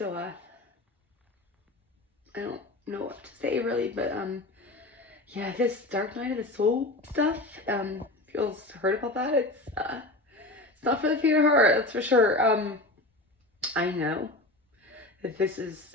So, I don't know what to say really, but, yeah, this Dark Night of the Soul stuff, if you all heard about that, it's not for the faint of heart, that's for sure. I know that this is,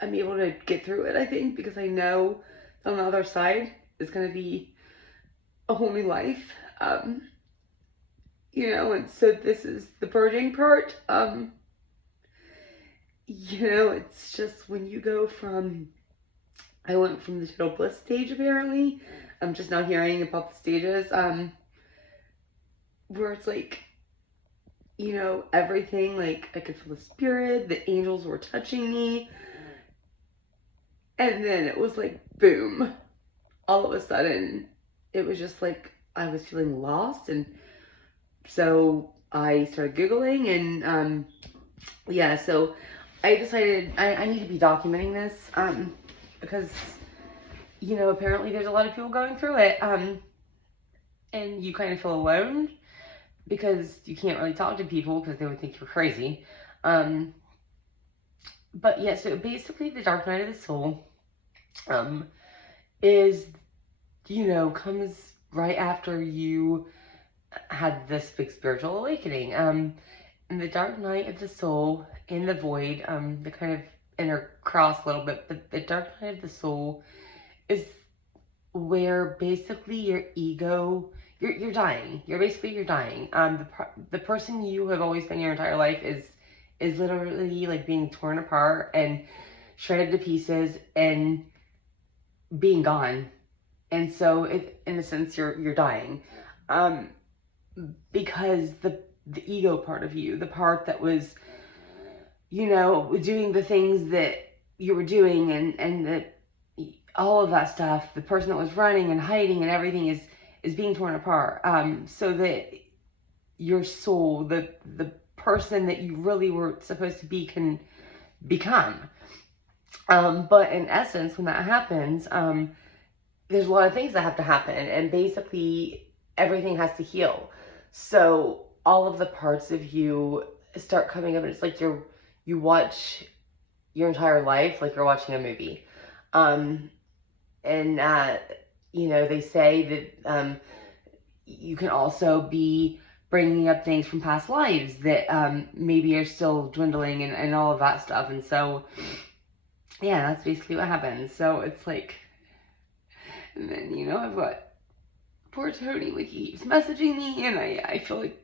I'm able to get through it, I think, because I know on the other side is going to be a whole new life. And so this is the purging part. It's just when you go from, I went from the total bliss stage apparently. I'm just now hearing about the stages, where it's like, everything, like I could feel the spirit, the angels were touching me. And then it was like, boom, all of a sudden, it was just like I was feeling lost. And so I started Googling and, yeah, so I decided I need to be documenting this, because, apparently there's a lot of people going through it, and you kind of feel alone because you can't really talk to people because they would think you're crazy. But yeah, so basically the Dark Night of the Soul, is, comes right after you had this big spiritual awakening. And the Dark Night of the Soul in the void, they kind of intercross a little bit, but the Dark Night of the Soul is where basically your ego, you're dying. You're dying. The person you have always been your entire life is literally like being torn apart and shredded to pieces and being gone. And so in a sense you're dying, because the ego part of you, the part that was, doing the things that you were doing and that all of that stuff, the person that was running and hiding and everything is being torn apart, so that your soul, the person that you really were supposed to be, can become. But in essence, when that happens, there's a lot of things that have to happen, and basically everything has to heal. So all of the parts of you start coming up, and it's like you watch your entire life like you're watching a movie. They say that you can also be bringing up things from past lives that maybe are still dwindling and all of that stuff. And so, yeah, that's basically what happens. So it's like, and then, I've got poor Tony, like he keeps messaging me, and I feel like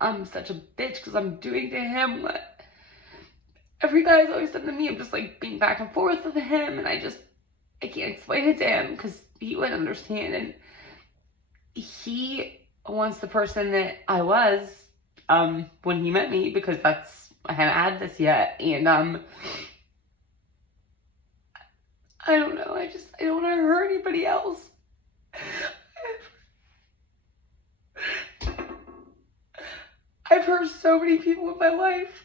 I'm such a bitch because I'm doing to him what every guy's always done to me. I'm just like being back and forth with him, and I can't explain it to him because he wouldn't understand. And he wants the person that I was when he met me, because I hadn't had this yet. And I don't know, I don't want to hurt anybody else. I've hurt so many people in my life.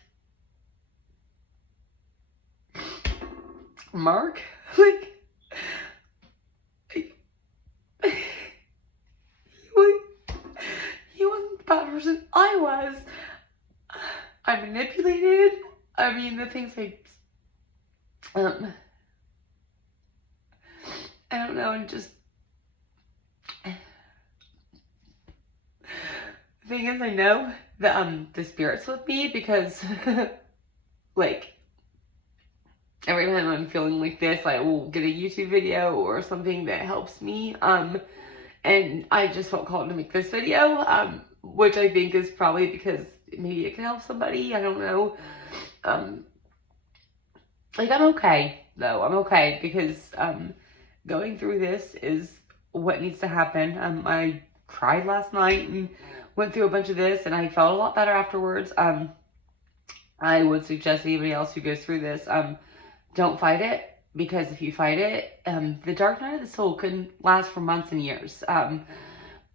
Mark, he wasn't the bad person I was. I manipulated. I mean, the things I don't know, and just, the thing is, I know that the spirit's with me, because like every time I'm feeling like this, I will get a YouTube video or something that helps me, and I just felt called to make this video, which I think is probably because maybe it can help somebody. I don't know. I'm okay though. I'm okay because going through this is what needs to happen. I cried last night and went through a bunch of this, and I felt a lot better afterwards. I would suggest anybody else who goes through this, don't fight it, because if you fight it, the Dark Night of the Soul can last for months and years.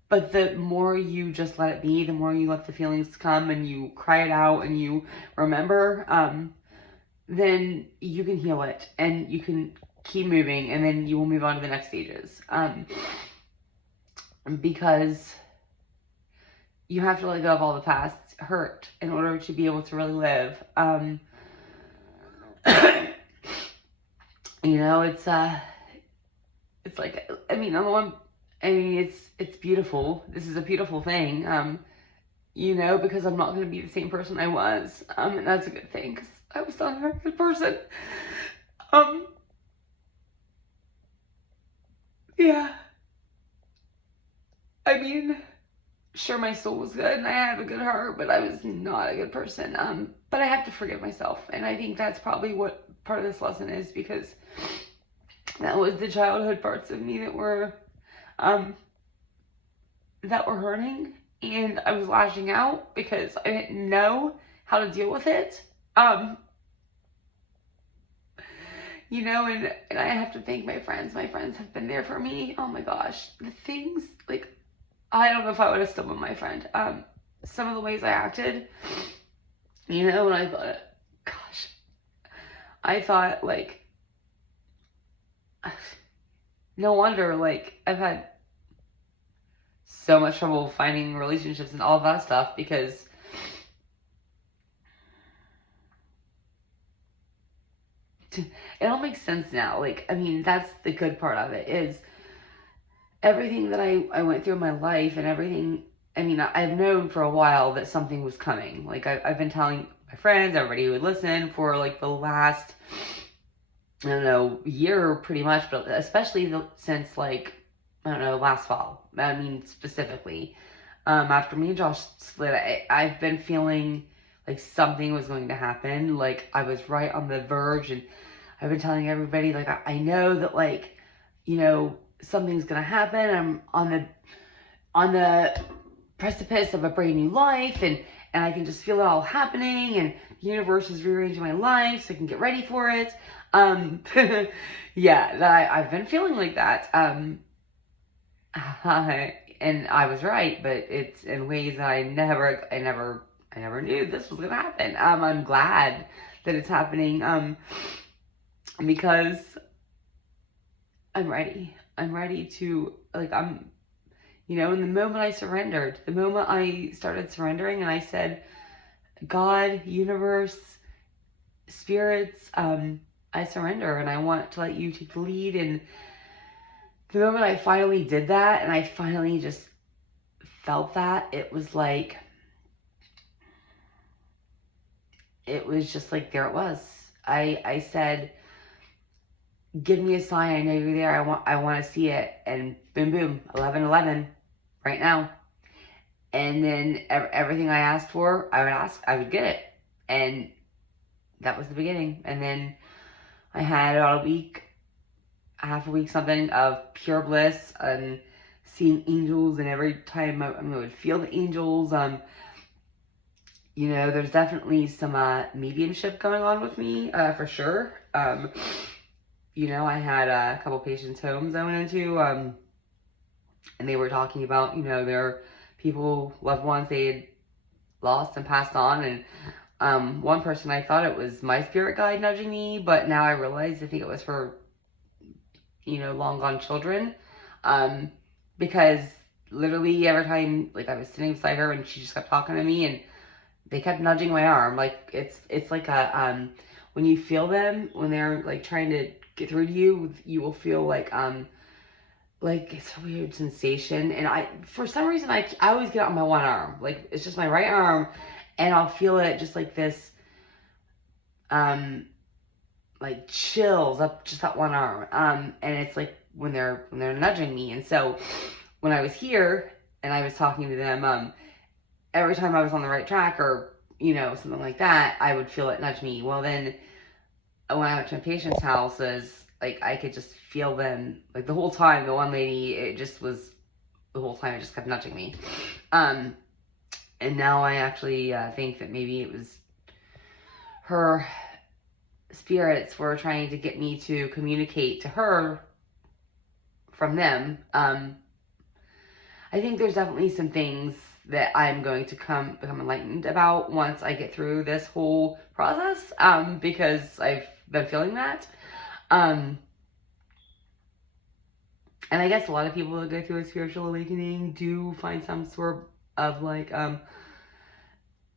But the more you just let it be, the more you let the feelings come and you cry it out and you remember, then you can heal it and you can keep moving, and then you will move on to the next stages. Because you have to let go of all the past hurt in order to be able to really live. you know, it's like, I mean, on the one, I mean, it's beautiful. This is a beautiful thing, you know, because I'm not going to be the same person I was, and that's a good thing, because I was not a very good person. Um, yeah, I mean, sure, my soul was good, and I have a good heart, but I was not a good person. But I have to forgive myself, and I think that's probably what part of this lesson is, because that was the childhood parts of me um, that were hurting, and I was lashing out because I didn't know how to deal with it. Um, you know, and I have to thank my friends. My friends have been there for me. Oh my gosh, the things, like, I don't know if I would have still been my friend. Some of the ways I acted, you know, and I thought, gosh, I thought, like, no wonder, like, I've had so much trouble finding relationships and all of that stuff, because it all makes sense now. Like, I mean, that's the good part of it, is everything that I went through in my life, and everything. I mean, I've known for a while that something was coming. Like, I've been telling my friends, everybody who would listen, for like the last, I don't know, year pretty much, but especially since, like, I don't know, last fall. I mean, specifically. After me and Josh split, I've been feeling like something was going to happen. Like, I was right on the verge, and I've been telling everybody, like, I know that, like, you know, something's gonna happen. I'm on the precipice of a brand new life, and I can just feel it all happening, and the universe is rearranging my life so I can get ready for it. Um, yeah, I've been feeling like that. And I was right, but it's in ways that I never knew this was gonna happen. I'm glad that it's happening. Because I'm ready. I'm ready to, like, you know, in the moment I surrendered, the moment I started surrendering, and I said, God, universe, spirits, I surrender, and I want to let you take the lead. And the moment I finally did that, and I finally just felt that, it was just like, there it was. I said, give me a sign. I know you're there. I want to see it. And boom, boom, 11:11, right now. And then everything I asked for, I would get it. And that was the beginning. And then I had about a week, half a week, something, of pure bliss, and seeing angels. And every time I would feel the angels, you know, there's definitely some mediumship going on with me, for sure. You know, I had a couple patients' homes I went into, and they were talking about, you know, their people, loved ones they had lost and passed on. And one person, I thought it was my spirit guide nudging me, but now I realize I think it was her, you know, long gone children. Because literally every time, like, I was sitting beside her and she just kept talking to me, and they kept nudging my arm. Like, it's like a, when you feel them, when they're, like, trying to get through to you, you will feel like it's a weird sensation. And for some reason, I always get it on my one arm. Like, it's just my right arm, and I'll feel it just like this, like, chills up just that one arm. And it's like when they're nudging me. And so when I was here and I was talking to them, every time I was on the right track, or, you know, something like that, I would feel it nudge me. Well, then when I went to my patient's houses, like, I could just feel them, like, the whole time. The one lady, it just was, the whole time it just kept nudging me. And now I actually think that maybe it was her spirits were trying to get me to communicate to her from them. I think there's definitely some things that I'm going to become enlightened about once I get through this whole process, because I've been feeling that. And I guess a lot of people that go through a spiritual awakening do find some sort of, like, I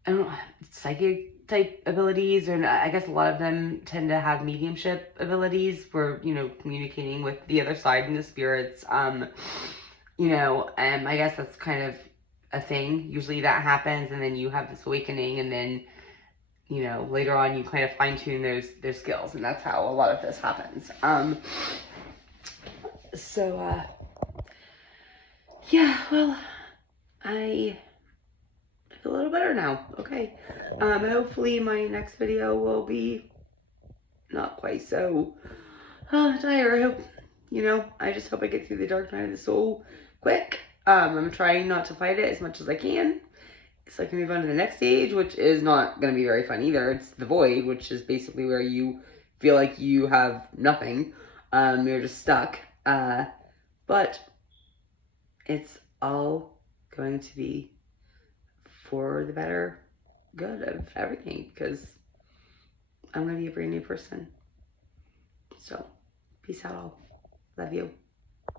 don't know, psychic type abilities, and I guess a lot of them tend to have mediumship abilities where, you know, communicating with the other side and the spirits. You know, I guess that's kind of a thing. Usually that happens, and then you have this awakening, and then, you know, later on you kind of fine tune those skills, and that's how a lot of this happens. Yeah, well, I feel a little better now. Okay. Hopefully my next video will be not quite so dire. I hope, you know, I just hope I get through the dark night of the soul quick. I'm trying not to fight it as much as I can. So I can move on to the next stage, which is not going to be very fun either. It's the void, which is basically where you feel like you have nothing. You're just stuck. But it's all going to be for the better good of everything, because I'm going to be a brand new person. So, peace out all. Love you.